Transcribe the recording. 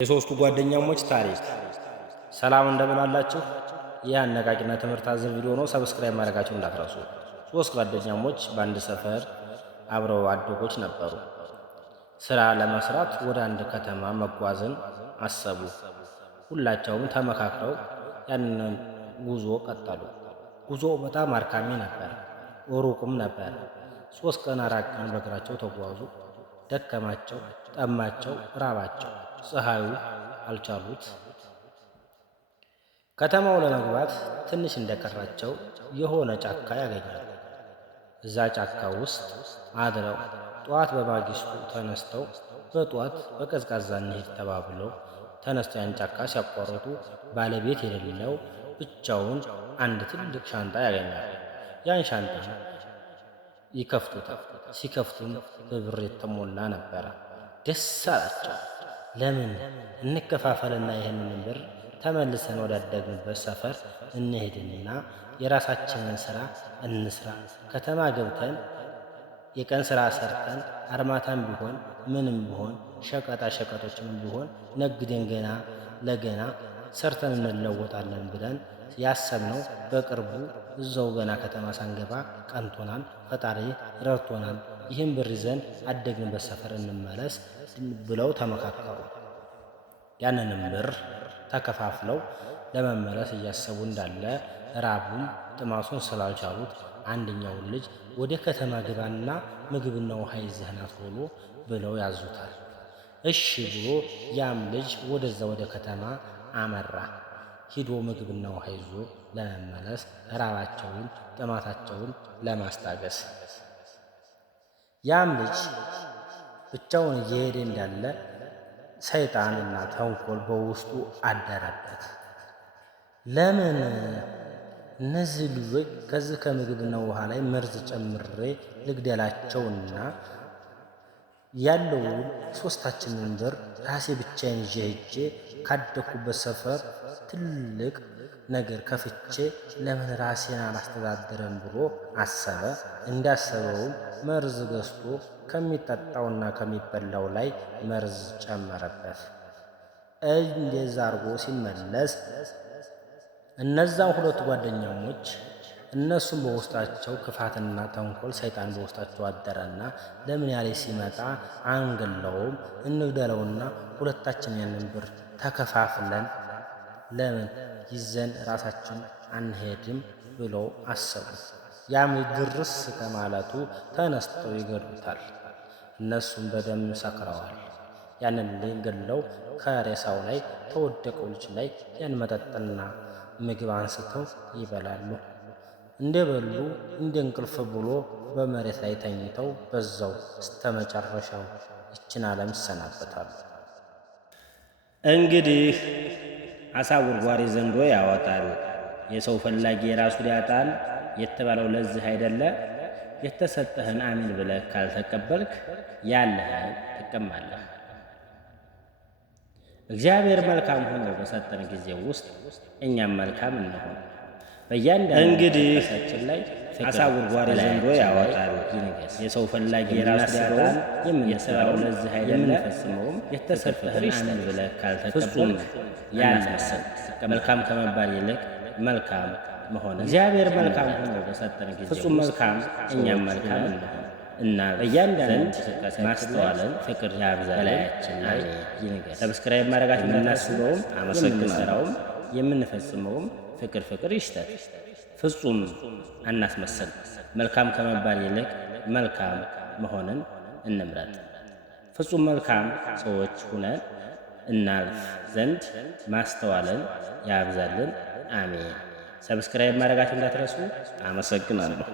የሶስቱ ጓደኛሞች ታሪክ። ሰላም እንደምን አላችሁ? ይህ አነቃቂና ትምህርት አዘል ቪዲዮ ነው። ሰብስክራይብ ማድረጋችሁ እንዳትረሱ። ሶስት ጓደኛሞች በአንድ ሰፈር አብረው አደጎች ነበሩ። ስራ ለመስራት ወደ አንድ ከተማ መጓዝን አሰቡ። ሁላቸውም ተመካክረው ያንን ጉዞ ቀጠሉ። ጉዞው በጣም አድካሚ ነበር፣ ሩቅም ነበር። 3 ቀን 4 ቀን በእግራቸው ተጓዙ። ደከማቸው፣ ጠማቸው፣ ራባቸው። ፀሐዩ አልቻሉት። ከተማው ለመግባት ትንሽ እንደቀራቸው የሆነ ጫካ ያገኛሉ። እዛ ጫካ ውስጥ አድረው ጠዋት በማግስቱ ተነስተው በጠዋት በቀዝቃዛ እንሂድ ተባብለው ተነስተው ያን ጫካ ሲያቋርጡ ባለቤት የሌለው ብቻውን አንድ ትልቅ ሻንጣ ያገኛሉ። ያን ሻንጣ ይከፍቱታል። ሲከፍቱም በብር የተሞላ ነበረ። ደስ አላቸው። ለምን እንከፋፈልና ይህንን ብር ተመልሰን ወዳደግንበት ሰፈር እንሄድና የራሳችንን ስራ እንስራ። ከተማ ገብተን የቀን ስራ ሰርተን አርማታም ቢሆን ምንም ቢሆን ሸቀጣ ሸቀጦችም ቢሆን ነግደን ገና ለገና ሰርተን እንለወጣለን ብለን ያሰብነው በቅርቡ እዛው ገና ከተማ ሳንገባ ቀንቶናል። ፈጣሪ ረድቶናል። ይህን ብር ይዘን አደግንበት ሰፈር እንመለስ ብለው ተመካከሩ። ያንንም ብር ተከፋፍለው ለመመለስ እያሰቡ እንዳለ ራቡን ጥማቱን ስላልቻሉት አንደኛውን ልጅ ወደ ከተማ ግባና ምግብና ውሃ ይዘህ ና ቶሎ ብለው ያዙታል። እሺ ብሎ ያም ልጅ ወደዛ ወደ ከተማ አመራ። ሂዶ ምግብና ውሃ ይዞ ለመመለስ ራባቸውን ጥማታቸውን ለማስታገስ። ያም ልጅ ብቻውን እየሄደ እንዳለ ሰይጣንና ተንኮል በውስጡ አደረበት። ለምን እነዚህ ልጆች ከዚህ ከምግብና ውሃ ላይ መርዝ ጨምሬ ልግደላቸውና ያለውን 3ታችንን ብር ራሴ ብቻዬን ይዤ ሄጄ ካደኩበት ሰፈር ትልቅ ነገር ከፍቼ ለምን ራሴን አላስተዳደረም ብሎ አሰበ። እንዳሰበውም መርዝ ገዝቶ ከሚጠጣውና ከሚበላው ላይ መርዝ ጨመረበት። እንደዛ አርጎ ሲመለስ እነዛን 2 ጓደኛሞች እነሱም በውስጣቸው ክፋትና ተንኮል ሰይጣን በውስጣቸው አደረና ለምን ያለ ሲመጣ አንገለውም እንግደለውና ሁለታችን ያንን ብር ተከፋፍለን ለምን ይዘን ራሳችን አንሄድም ብለው አሰቡ። ያም ድርስ ከማለቱ ተነስተው ይገድሉታል። እነሱም በደም ሰክረዋል። ያንን ልጅ ገድለው ከሬሳው ላይ ተወደቀው ልጅ ላይ ያን መጠጥና ምግብ አንስተው ይበላሉ። እንደበሉ እንደ እንቅልፍ ብሎ በመሬት ላይ ተኝተው በዛው እስተመጨረሻው ይችን ዓለም ይሰናበታሉ። እንግዲህ አሳ ጉርጓሪ ዘንዶ ያወጣል፣ የሰው ፈላጊ የራሱን ያጣል የተባለው ለዚህ አይደለ? የተሰጠህን አሚን ብለህ ካልተቀበልክ ያለህን ትቀማለህ። እግዚአብሔር መልካም ሆኖ በሰጠን ጊዜ ውስጥ እኛም መልካም እንሆን። እንግዲህ ላይ አሳ ጉርጓሪ ዘንዶ ያወጣል፣ የሰው ፈላጊ የራሱን ያጣል የተባለው ለዚህ አይደለ? የተሰጠህን አሚን ብለህ ካልተቀበልክ ያለህን መልካም ከመባል ይልቅ መልካም መሆን እግዚአብሔር መልካም ሆኖ በሰጠን ጊዜ ፍጹም መልካም እኛም መልካም እንሆን እና በእያንዳንዱ ማስተዋልን ፍቅር ያብዛላችን ላይ ይንገር። ሰብስክራይብ ማድረጋችን የምናስበውም የምንሰራውም የምንፈጽመውም ፍቅር ይሽተት። ፍጹም አናስመሰል። መልካም ከመባል ይልቅ መልካም መሆንን እንምረጥ። ፍጹም መልካም ሰዎች ሁነን እናልፍ ዘንድ ማስተዋልን ያብዛልን። አሜን። ሰብስክራይብ ማድረጋችሁ እንዳትረሱ። አመሰግናለሁ።